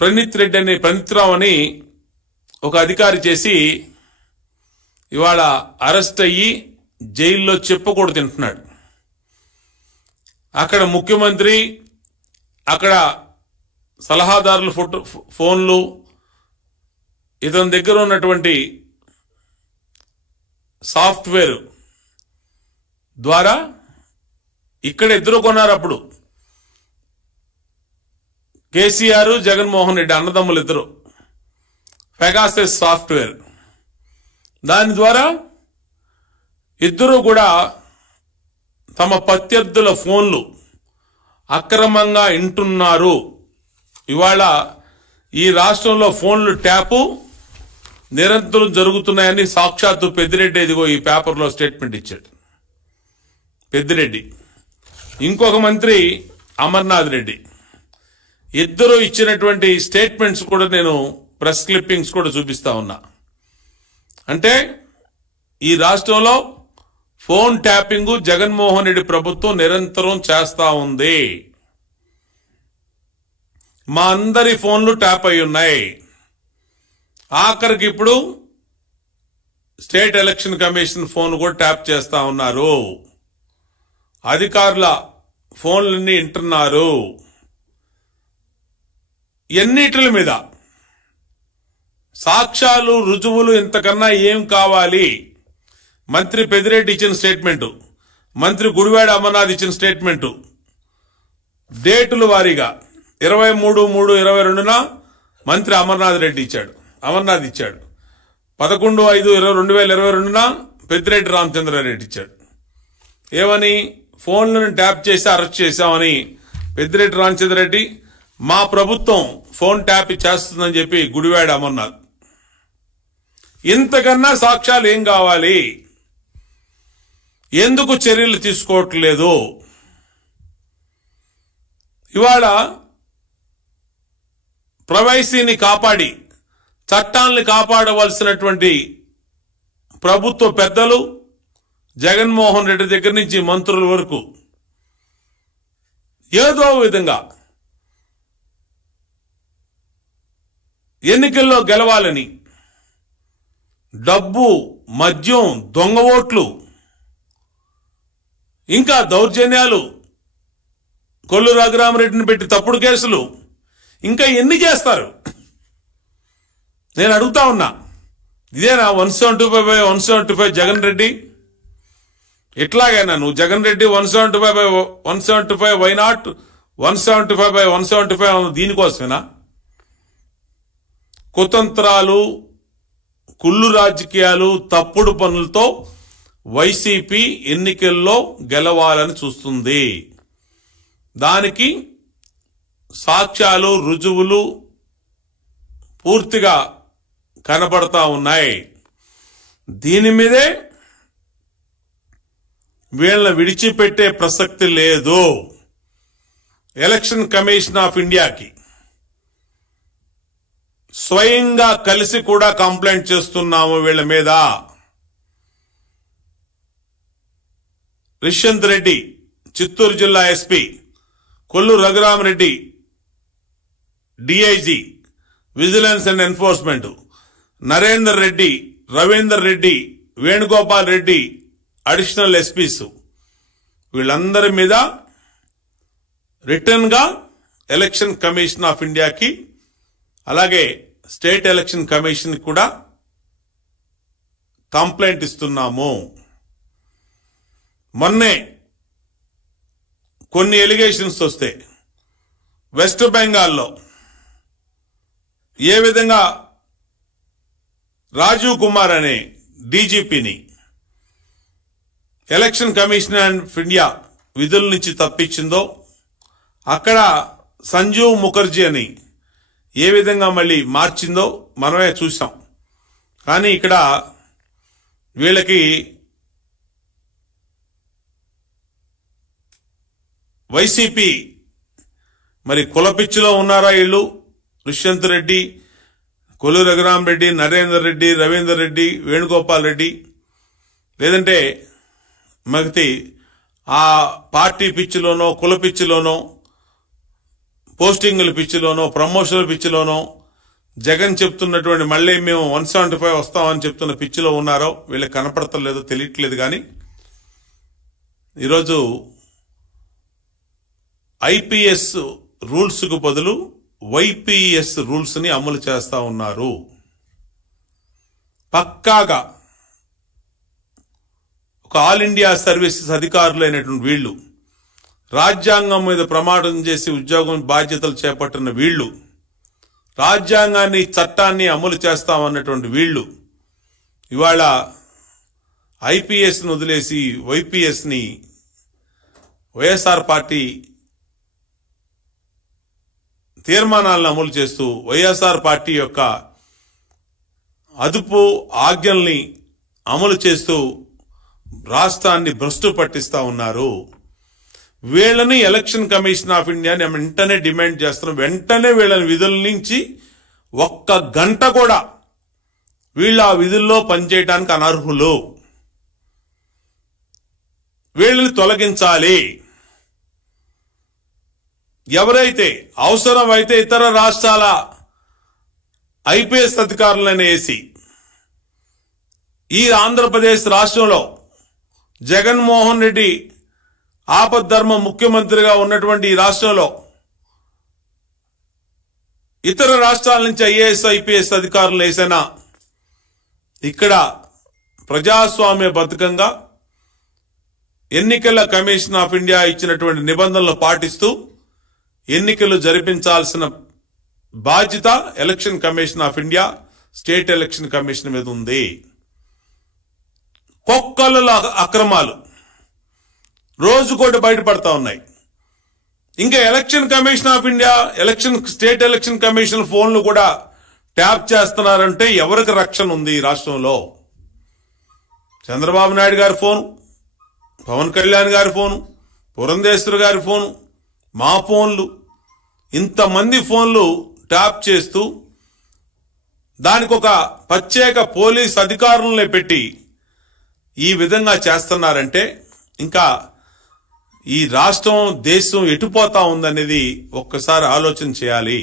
ప్రణీత్ రావు అని ఒక అధికారి చేసి ఇవాళ అరెస్ట్ అయ్యి జైల్లో చెప్పకూడదు తింటున్నాడు. అక్కడ ముఖ్యమంత్రి, అక్కడ సలహాదారుల ఫోన్లు, ఇతని దగ్గర ఉన్నటువంటి సాఫ్ట్వేర్ ద్వారా ఇక్కడ ఇద్దరు కొన్నారు. అప్పుడు కేసీఆర్, జగన్మోహన్ రెడ్డి అన్నదమ్ములు ఇద్దరు పెగాసస్ సాఫ్ట్వేర్, దాని ద్వారా ఇద్దరు కూడా తమ ప్రత్యర్థుల ఫోన్లు అక్రమంగా వింటున్నారు. ఇవాళ ఈ రాష్ట్రంలో ఫోన్లు ట్యాపు నిరంతరం జరుగుతున్నాయని సాక్షాత్తు పెద్దిరెడ్డి ఇదిగో ఈ పేపర్లో స్టేట్మెంట్ ఇచ్చాడు. పెద్దిరెడ్డి, ఇంకొక మంత్రి అమర్నాథ్ రెడ్డి, ఇద్దరు ఇచ్చినటువంటి స్టేట్మెంట్స్ కూడా నేను ప్రెస్ క్లిప్పింగ్స్ కూడా చూపిస్తా ఉన్నా. అంటే ఈ రాష్ట్రంలో ఫోన్ ట్యాపింగ్ జగన్మోహన్ రెడ్డి ప్రభుత్వం నిరంతరం చేస్తా ఉంది. మా అందరి ఫోన్లు ట్యాప్ అయి ఉన్నాయి. ఆఖరికి ఇప్పుడు స్టేట్ ఎలక్షన్ కమిషన్ ఫోన్ కూడా ట్యాప్ చేస్తా ఉన్నారు. అధికారుల ఫోన్లన్నీ వింటున్నారు. ఎన్నిటి మీద సాక్ష్యాలు, రుజువులు ఇంతకన్నా ఏం కావాలి? మంత్రి పెద్దిరెడ్డి ఇచ్చిన స్టేట్మెంటు, మంత్రి గుడివాడ అమర్నాథ్ ఇచ్చిన స్టేట్మెంటు, డేటుల వారీగా 23/3/22 మంత్రి అమర్నాథ్ ఇచ్చాడు. 11/5/2022 పెద్దిరెడ్డి రామచంద్రారెడ్డి ఇచ్చాడు. ఏమని? ఫోన్లను ట్యాప్ చేసి అరెస్ట్ చేశామని పెద్దిరెడ్డి రామచంద్రారెడ్డి, మా ప్రభుత్వం ఫోన్ ట్యాప్ చేస్తుందని చెప్పి గుడివాడ అమర్నాథ్. ఇంతకన్నా సాక్ష్యాలు ఏం కావాలి? ఎందుకు చర్యలు తీసుకోవట్లేదు? ఇవాళ ప్రైవసీని కాపాడి చట్టాలను కాపాడవలసినటువంటి ప్రభుత్వ పెద్దలు, జగన్మోహన్ రెడ్డి దగ్గర నుంచి మంత్రుల వరకు ఏదో విధంగా ఎన్నికల్లో గెలవాలని డబ్బు, మద్యం, దొంగ ఓట్లు, ఇంకా దౌర్జన్యాలు, కొల్లు రఘురామరెడ్డిని పెట్టి తప్పుడు కేసులు, ఇంకా ఎన్ని చేస్తారు? నేను అడుగుతా ఉన్నా. ఇదేనా 175/175 జగన్ రెడ్డి? ఇట్లాగైనా నువ్వు జగన్ రెడ్డి 175/175 వై నాట్ 175/175 దీనికోసమేనా? కుతంత్రాలు, కుళ్ళు రాజకీయాలు, తప్పుడు పనులతో వైసీపీ ఎన్నికల్లో గెలవాలని చూస్తుంది. దానికి సాక్ష్యాలు, రుజువులు పూర్తిగా కనబడతా ఉన్నాయి. దీని మీదే వీళ్ళని విడిచిపెట్టే ప్రసక్తి లేదు. ఎలక్షన్ కమిషన్ ఆఫ్ ఇండియాకి స్వయంగా కలిసి కూడా కంప్లైంట్ చేస్తున్నాము వీళ్ళ మీద. రిషంత్ రెడ్డి చిత్తూరు జిల్లా SP, Kollu Raghurama Reddy DIG vigilance and enforcement, Narender Reddy, Ravinder Reddy, Venugopal Reddy additional SP's, వీళ్ళందరి మీద రిటర్న్ గా ఎలక్షన్ కమిషన్ ఆఫ్ ఇండియాకి, అలాగే స్టేట్ ఎలక్షన్ కమిషన్ కూడా కంప్లైంట్ ఇస్తున్నాము. మొన్నే కొన్ని ఎలిగేషన్స్ వస్తే వెస్ట్ బెంగాల్లో ఏ విధంగా రాజీవ్ కుమార్ అనే డీజీపీని ఎలక్షన్ కమిషన్ ఆఫ్ ఇండియా విధుల నుంచి తప్పించిందో, అక్కడ సంజీవ్ ముఖర్జీ అని ఏ విధంగా మళ్ళీ మార్చిందో మనమే చూసాం. కానీ ఇక్కడ వీళ్ళకి వైసీపీ మరి కులపిచ్చిలో ఉన్నారా వీళ్ళు? రిషంత్ రెడ్డి, కొల్లు రఘురామరెడ్డి, నరేందర్ రెడ్డి, రవీందర్ రెడ్డి, వేణుగోపాల్ రెడ్డి, లేదంటే మగతి ఆ పార్టీ పిచ్చిలోనో కుల పిచ్చిలోనో పోస్టింగుల పిచ్చిలోనో ప్రమోషన్ల పిచ్చిలోనో జగన్ చెప్తున్నటువంటి మళ్ళీ మేము 175 వస్తామని చెప్తున్న పిచ్చిలో ఉన్నారో వీళ్ళకి కనపడతలేదో తెలియట్లేదు. కానీ ఈరోజు ఐపీఎస్ రూల్స్ కు బదులు వైపీఎస్ రూల్స్ ని అమలు చేస్తా ఉన్నారు. పక్కాగా ఒక ఆల్ ఇండియా సర్వీసెస్ అధికారులైనటువంటి వీళ్ళు, రాజ్యాంగం మీద ప్రమాణం చేసి ఉద్యోగం బాధ్యతలు చేపట్టిన వీళ్ళు, రాజ్యాంగాన్ని చట్టాన్ని అమలు చేస్తామన్నటువంటి వీళ్ళు ఇవాళ ఐపీఎస్ ను వదిలేసి వైపీఎస్ ని వైఎస్ఆర్ పార్టీ తీర్మానాలను అమలు చేస్తూ వైఎస్ఆర్ పార్టీ యొక్క అదుపు ఆజ్ఞల్ని అమలు చేస్తూ రాష్ట్రాన్ని భ్రష్టు పట్టిస్తా ఉన్నారు. వీళ్ళని ఎలక్షన్ కమిషన్ ఆఫ్ ఇండియాని వెంటనే డిమాండ్ చేస్తున్నాం. వెంటనే వీళ్ళని విధుల నుంచి ఒక్క గంట కూడా వీళ్ళు ఆ విధుల్లో పనిచేయడానికి అనర్హులు. వీళ్ళని తొలగించాలి. ఎవరైతే అవసరమైతే ఇతర రాష్ట్రాల ఐపీఎస్ అధికారులను వేసి ఈ ఆంధ్రప్రదేశ్ రాష్ట్రంలో జగన్మోహన్ రెడ్డి ఆపద్ధర్మ ముఖ్యమంత్రిగా ఉన్నటువంటి ఈ రాష్ట్రంలో ఇతర రాష్ట్రాల నుంచి ఐఏఎస్ ఐపీఎస్ అధికారులు వేసినా ఇక్కడ ప్రజాస్వామ్య బద్ధకంగా ఎన్నికల కమిషన్ ఆఫ్ ఇండియా ఇచ్చినటువంటి నిబంధనలు పాటిస్తూ ఎన్నికలు జరిపించాల్సిన బాధ్యత election commission of India, state election commission మీద ఉంది. కొక్కల అక్రమాలు రోజుకోటి బయటపడతా ఉన్నాయి. ఇంకా election commission of India, state election commission ఫోన్లు కూడా ట్యాప్ చేస్తున్నారంటే ఎవరికి రక్షణ ఉంది ఈ రాష్ట్రంలో? చంద్రబాబు నాయుడు గారి ఫోను, పవన్ కళ్యాణ్ గారి ఫోను, పురంధేశ్వరి గారి ఫోను, మా ఫోన్లు, ఇంతమంది ఫోన్లు ట్యాప్ చేస్తూ దానికి ఒక ప్రత్యేక పోలీస్ అధికారులనే పెట్టి ఈ విధంగా చేస్తున్నారంటే ఇంకా ఈ రాష్ట్రం, దేశం ఎటుపోతా ఉందనేది ఒక్కసారి ఆలోచన చేయాలి.